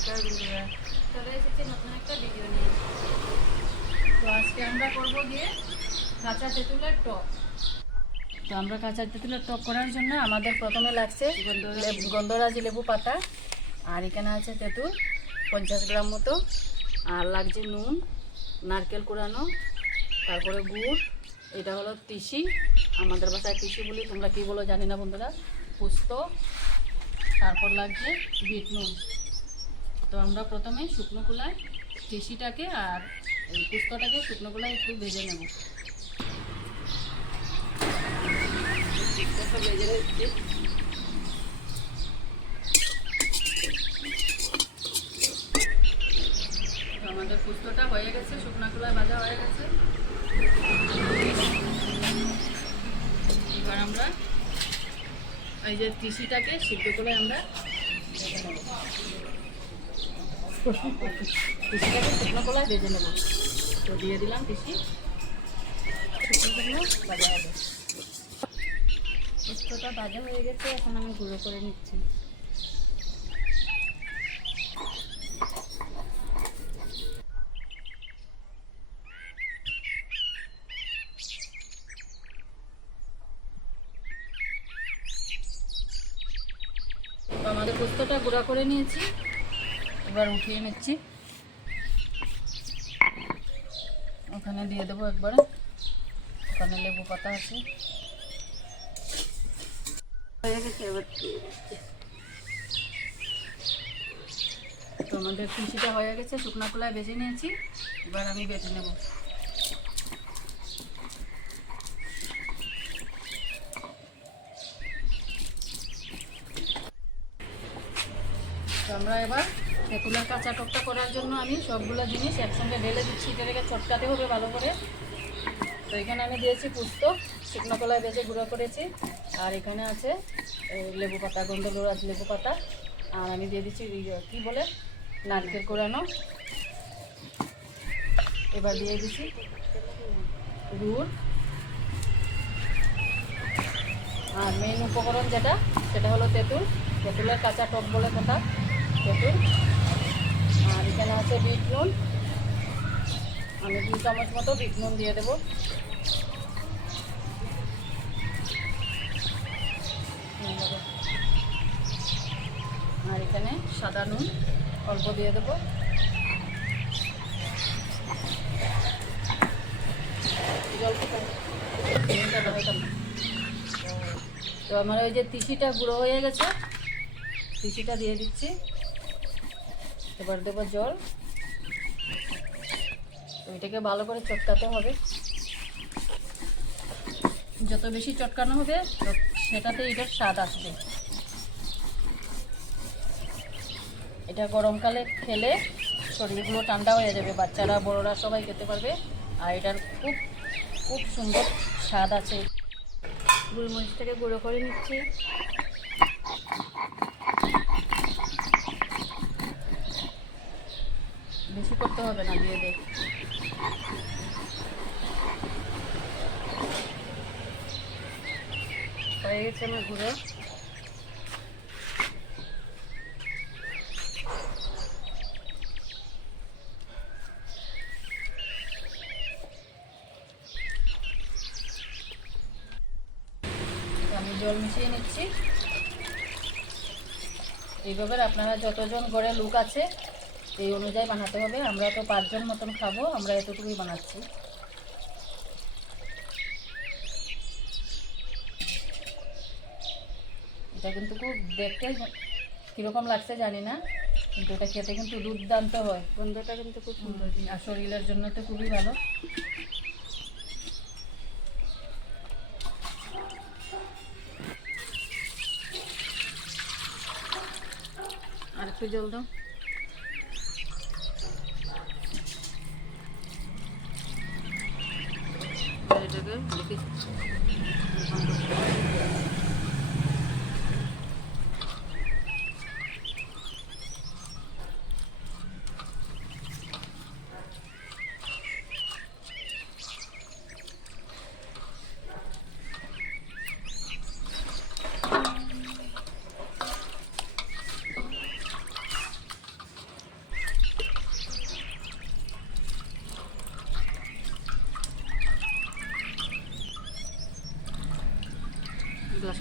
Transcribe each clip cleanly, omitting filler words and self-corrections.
নমস্কার বন্ধুরা, চলে এসেছি নতুন একটা ভিডিও নিয়ে। তো আজকে আমরা করব গিয়ে কাঁচা তেঁতুলের টক। তো আমরা কাঁচা তেঁতুলের টক করার জন্য আমাদের প্রথমে লাগছে গন্ধরাজি লেবু পাতা, আর এখানে আছে তেঁতুল 50 গ্রাম মতো, আর লাগছে নুন, নারকেল কুড়ানো, তারপরে গুড়, এটা হলো তিসি, আমাদের বাসায় তিসি বলি, তোমরা কী বলো জানি না বন্ধুরা, পোস্ত, তারপর লাগছে বিট নুন। তো আমরা প্রথমে শুকনো কলায় তিসিটাকে আর এই পোস্তটাকে শুকনো কলায় একটু ভেজে নেব। ভেজে নিচ্ছি। আমাদের পোস্তটা হয়ে গেছে, শুকনো কলায় ভাজা হয়ে গেছে। এবার আমরা এই যে তিসিটাকে সিদ্ধ করে আমরা ভেজে নেব। তিসিটাকে শুকনো কলায় ভেজে নেব। তো দিয়ে দিলাম তিসি, শুকনো ভাজা হবে। পোস্তটা ভাজা হয়ে গেছে, এখন আমি গুঁড়ো করে নিচ্ছি। তো আমাদের পোস্তটা গুঁড়া করে নিয়েছি, এবার উঠিয়ে নিচ্ছি। ওখানে দিয়ে দেবো একবারে, ওখানে লেবু পাতা আছে। হয়ে গেছে, এবার তো আমাদের তিসিটা হয়ে গেছে, শুকনো কলায় ভেজে নিয়েছি, এবার আমি বেটে নেব। তো আমরা এবার তেঁতুলের কাঁচা টকটা করার জন্য আমি সবগুলো জিনিস একসঙ্গে ঢেলে দিচ্ছি। এটাকে চটকাতে হবে ভালো করে। তো এখানে আমি দিয়েছি পোস্ত, শুকনো কলায় ভেজে গুঁড়ো করেছি, আর এখানে আছে লেবু পাতা, গন্ধরাজ লেবু পাতা, আর আমি দিয়ে দিচ্ছি কী বলে নারকেল কোড়ানো। এবার দিয়ে দিচ্ছি গুড়, আর মেইন উপকরণ যেটা, সেটা হলো তেঁতুল, তেঁতুলের কাঁচা টক বলে কথা, তেঁতুল। আর এখানে আছে বিট নুন, আমি 2 চামচ মতো বিট নুন দিয়ে দেবো। আর এখানে সাদা নুন অল্প দিয়ে দেবো। তো আমার ওই যে তিসিটা গুঁড়ো হয়ে গেছে, তিসিটা দিয়ে দিচ্ছি। এবার দেবো জল। তো এটাকে ভালো করে চটকাতে হবে, যত বেশি চটকানো হবে সেটাতে এটার স্বাদ আসবে। এটা গরমকালে খেলে শরীরগুলো ঠান্ডা হয়ে যাবে, বাচ্চারা বড়রা সবাই খেতে পারবে। আর এটার খুব খুব সুন্দর স্বাদ আছে। গোলমরিচটাকে গুঁড়ো করে নিচ্ছি। বেশি করতে হবে না, দিয়ে দে। হয়ে গেছে আমার গুঁড়ো। আমি জল মিশিয়ে নিচ্ছি। এইভাবে আপনারা যতজন ঘরে লোক আছে এই অনুযায়ী বানাতে হবে। আমরা তো 5 জন মতন খাবো, আমরা এতটুকুই বানাচ্ছি। এটা কিন্তু খুব দেখতে কীরকম লাগছে জানি না, কিন্তু এটা খেতে কিন্তু দুর্দান্ত হয়। গন্ধটা কিন্তু খুব সুন্দর, আর শরীরের জন্য তো খুবই ভালো। আর একটু জল দাও। এটাকে দেখি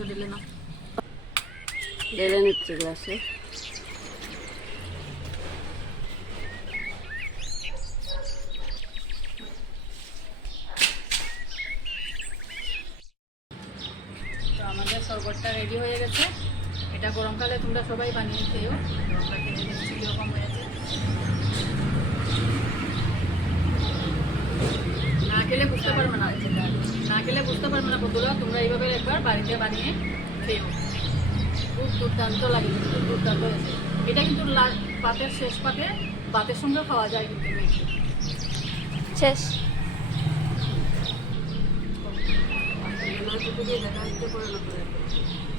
ঢেলে নাও। ঢেলে নিচ্ছে গ্লাসে। তো আমাদের শরবতটা রেডি হয়ে গেছে। এটা গরমকালে তোমরা সবাই বানিয়ে খেয়েও। গরমটা খেয়ে দেখছি কীরকম হয়েছে। না খেলে বুঝতে পারবে না, না খেলে বুঝতে পারবে না বন্ধুরা। তোমরা এইভাবে একবার বাড়িতে বানিয়ে খেয়েও, খুব দুর্দান্ত লাগে, খুব দুর্দান্ত হয়েছে। এটা কিন্তু পাতের শেষ পাতে ভাতের সঙ্গে খাওয়া যায় কিন্তু মেখে। শেষ। দেখা করে না করে